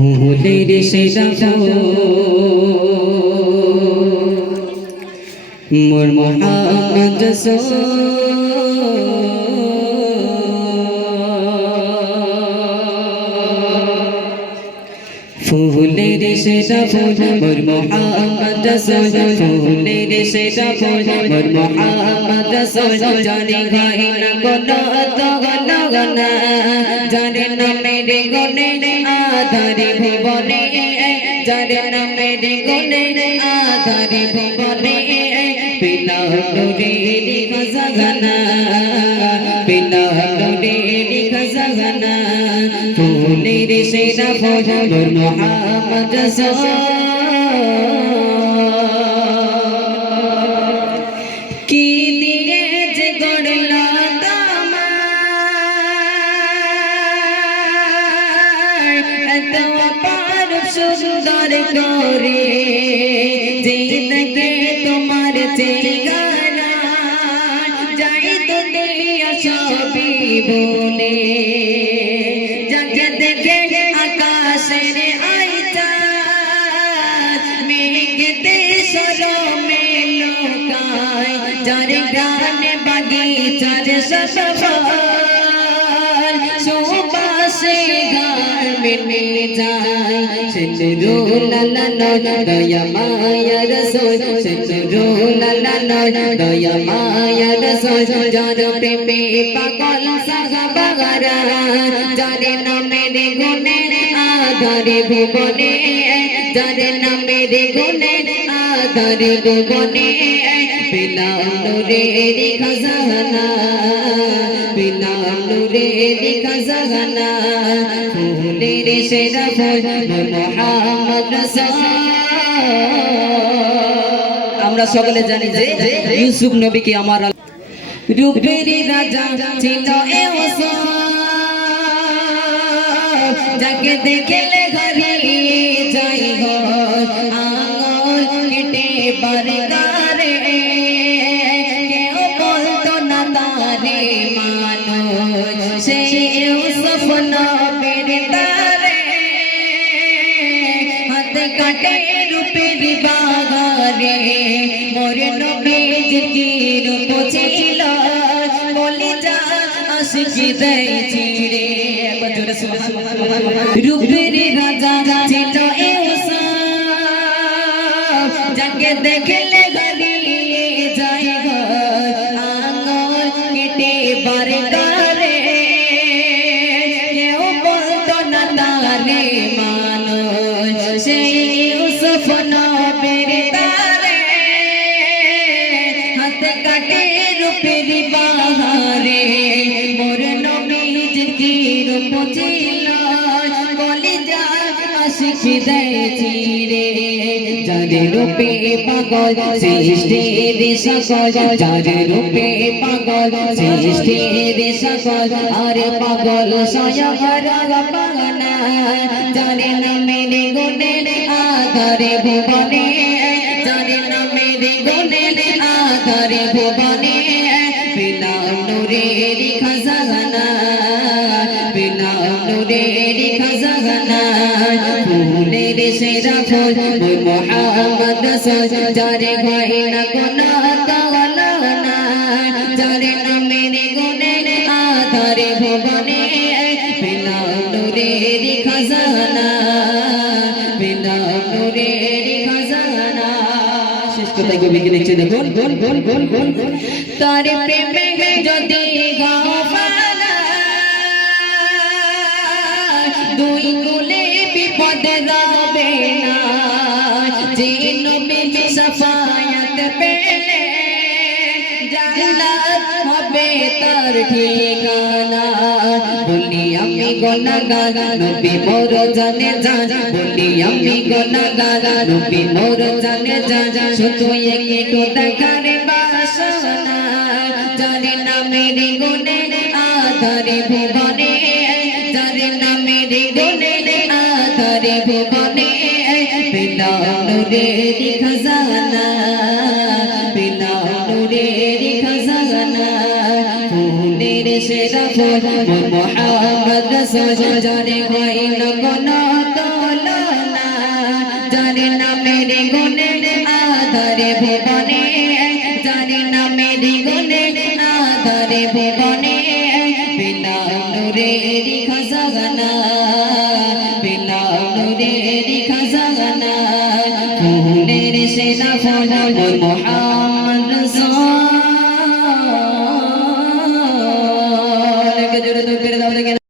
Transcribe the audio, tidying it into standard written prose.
ফুলের সেরা মোর মোহাম্মদ ফুলের সেরা ফুল মোর মোহাম্মদ ফুলের সেরা ফুল মোর মোহাম্মদ জানি গাই না কোনো তো গনা জানে না মেরে গুনে আধারে ভুবনে জানে না মেরে গুনে আধারে ভুবনে পিলা নুরেরি খজানা পিলা নুরেরি খজানা ফুলের সেরা ফুল মোর মোহাম্মদ কি দিয়ে যে গড়লা তোমার এত অপার সুন্দর করে যে দেখে তোমার চেহারা যাই তো দিয়া সবই বলে যাকে দেখে আকাশের আইতা মেঘতে সরমে লোকায় যার গানে বাগিচার সফল সুবাসে গান মেনে যায় সিন্দুরুলালা দয়া মায়া রসুল সিন্দুরুলালা দয়া মায়া রসুল যার প্রেমে পাগল সাহাবারা যার নামের গুণে আধারে ভুবনে যার নামের গুণে আধারে ভুবনে পিলা নুরেরি খজানা পিলা নুরেরি খজানা ফুলের সেরা ফুল মোহাম্মদ আমরা সকলে জানি যে ইউসুফ নবীকে আমার রূপের রাজা ছিল যাকে দেখলে হারিয়ে যাই আঙুল কেটে বারদারে কেউ বলতো না তারে মানুষ সে ইউসুফ নবীর তারে হাত কাটে রূপের বাগারে মোর নবীর কি রূপ ছিল বলি যা আশিকি দেয় চিড়ে রূপের রাজা ছিল ইউসুফ যাকে দেখলে হারিয়ে যায় আঙুল কেটে বারদারে কেউ বলতো না তারে মানুষ সেই ইউসুফ নবীর তারে হাত কাটে রূপের বাহারে মোর নবীর কি রূপ ছিল বলি যা আশিকি দেয় চিড়ে যার রূপে পাগল সৃষ্টির সকল যার রূপে পাগল সৃষ্টির সকল আর পাগল স্বয়ং পাগনা যার নামের গুণে আধারে ভুবনে যার নামের গুণে আধারে ভুবনে পিলা নুরেরি খজানা পিলা নুরেরি খজানা ফুলের সেরা ফুল মোর মোহাম্মদ যার গায় না কোনো তাওয়ালা যার নামের গুণে আধারে ভুবনে পিলা নুরেরি খজানা পিলা নুরেরি খজানা শেষ কথায় কবি কি লিখছে দেখুন তার প্রেমে যদি গাওয়ালা দুই কুলে বিপদে যাবে না যে নবী শাফায়াত পেলে জান্নাত হবে তার ঠিকানা বলি আমি গুনাহগার নবী মোর জানে জান বলি আমি গুনাহগার নবী মোর জানে জান শুধু একটু দেখার বাসনা যার নামের গুণে আধারে ভুবনে যার নামের গুণে আধারে ভুবনে পিলা নুরেরি খজানা পিলা নুরেরি খজানা ফুলের সেরা ফুল মোহাম্মদ জানে হয় না কোনো যার নামের গুণে আধারে ভুবনে যার নামের গুণে আধারে ভুবনে বিনা নূরের খাজানা বিনা নূরের খাজানা ফুলের সেনা ফুল মুহাম্মদ রাসূল